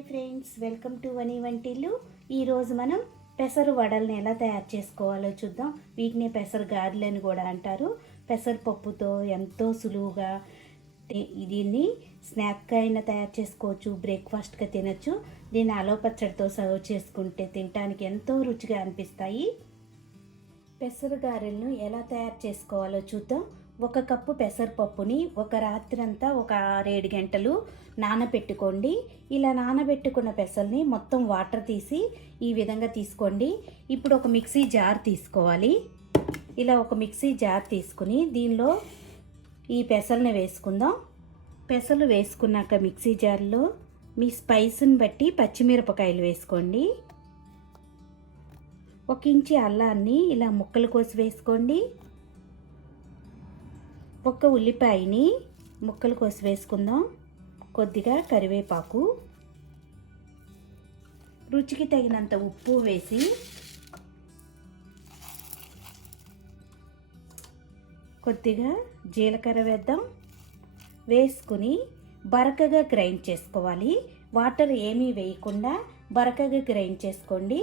Hi friends, welcome to వని వంటిల్లు. ఈరోజు మనం పెసరు వడల్ని ఎలా తయారు చేసుకోవాలో చూద్దాం. వీటిని పెసరు గారెలు అని కూడా అంటారు. పెసరపప్పుతో ఎంతో సులువుగా దీన్ని స్నాక్గా అయినా తయారు చేసుకోవచ్చు, బ్రేక్ఫాస్ట్గా తినచ్చు. దీన్ని ఆలో పచ్చడితో సర్వ్ చేసుకుంటే తినడానికి ఎంతో రుచిగా అనిపిస్తాయి. పెసరు గారెలను ఎలా తయారు చేసుకోవాలో చూద్దాం. 1 కప్పు పెసరపప్పుని ఒక రాత్రంతా ఒక 6-7 గంటలు నానబెట్టుకోండి. ఇలా నానబెట్టుకున్న పెసల్ని మొత్తం వాటర్ తీసి ఈ విధంగా తీసుకోండి. ఇప్పుడు ఒక మిక్సీ జార్ తీసుకోవాలి. ఇలా ఒక మిక్సీ జార్ తీసుకుని దీనిలో ఈ పెసల్ని వేసుకుందాం. పెసలు వేసుకున్నాక మిక్సీ జార్లో మీ స్పైస్ని బట్టి పచ్చిమిరపకాయలు వేసుకోండి. 1 ఇంచి అల్లాన్ని ఇలా ముక్కలు కోసి వేసుకోండి. 1 ఉల్లిపాయని ముక్కలు కోసి వేసుకుందాం. కొద్దిగా కరివేపాకు, రుచికి తగినంత ఉప్పు వేసి కొద్దిగా జీలకర్ర వేద్దాం. వేసుకుని బరకగా గ్రైండ్ చేసుకోవాలి. వాటర్ ఏమీ వేయకుండా బరకగా గ్రైండ్ చేసుకోండి.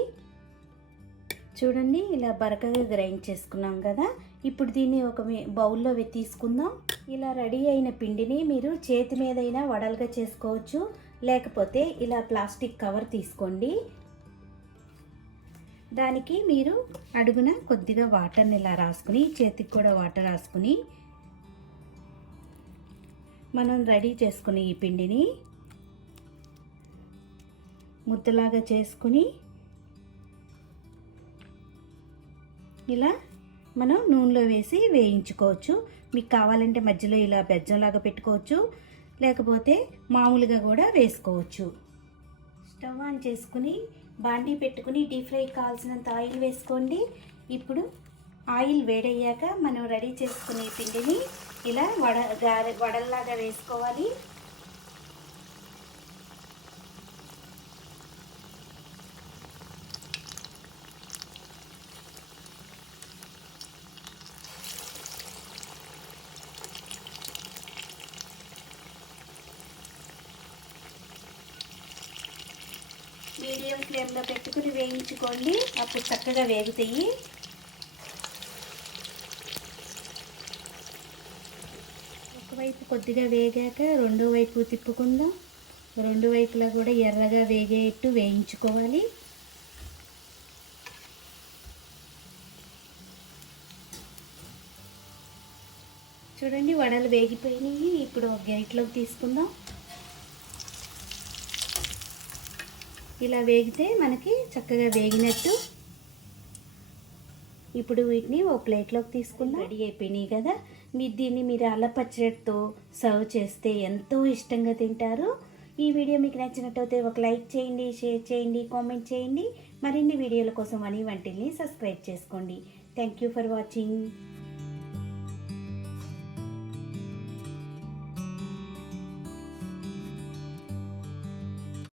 చూడండి, ఇలా బరకగా గ్రైండ్ చేసుకున్నాం కదా. ఇప్పుడు దీన్ని ఒక బౌల్లో తీసుకుందాం. ఇలా రెడీ అయిన పిండిని మీరు చేతి మీదైనా వడలుగా చేసుకోవచ్చు, లేకపోతే ఇలా ప్లాస్టిక్ కవర్ తీసుకోండి. దానికి మీరు అడుగున కొద్దిగా వాటర్ని ఇలా రాసుకుని, చేతికి కూడా వాటర్ రాసుకుని మనం రెడీ చేసుకుని ఈ పిండిని ముద్దలాగా చేసుకుని ఇలా మనం నూనెలో వేసి వేయించుకోవచ్చు. మీకు కావాలంటే మధ్యలో ఇలా బెజ్జంలాగా పెట్టుకోవచ్చు, లేకపోతే మామూలుగా కూడా వేసుకోవచ్చు. స్టవ్ ఆన్ చేసుకుని బాండీ పెట్టుకుని డీప్ ఫ్రై కావాల్సినంత ఆయిల్ వేసుకోండి. ఇప్పుడు ఆయిల్ వేడయ్యాక మనం రెడీ చేసుకునే పిండిని ఇలా వడల్లాగా వేసుకోవాలి. మీడియం ఫ్లేమ్లో పెట్టుకుని వేయించుకోండి, అప్పుడు చక్కగా వేగుతాయి. ఒకవైపు కొద్దిగా వేగాక రెండో వైపు తిప్పుకుందాం. రెండు వైపులా కూడా ఎర్రగా వేగేట్టు వేయించుకోవాలి. చూడండి, వడలు వేగిపోయినాయి. ఇప్పుడు ఒక గరిటెలోకి తీసుకుందాం. ఇలా వేగితే మనకి చక్కగా వేగినట్టు. ఇప్పుడు వీటిని ఓ ప్లేట్లోకి తీసుకుందాం. రెడీ అయిపోయినాయి కదా. దీన్ని మీరు అల్లం పచ్చడితో సర్వ్ చేస్తే ఎంతో ఇష్టంగా తింటారు. ఈ వీడియో మీకు నచ్చినట్టయితే ఒక లైక్ చేయండి, షేర్ చేయండి, కామెంట్ చేయండి. మరిన్ని వీడియోల కోసం వని వంటిల్ని సబ్స్క్రైబ్ చేసుకోండి. Thank you for watching.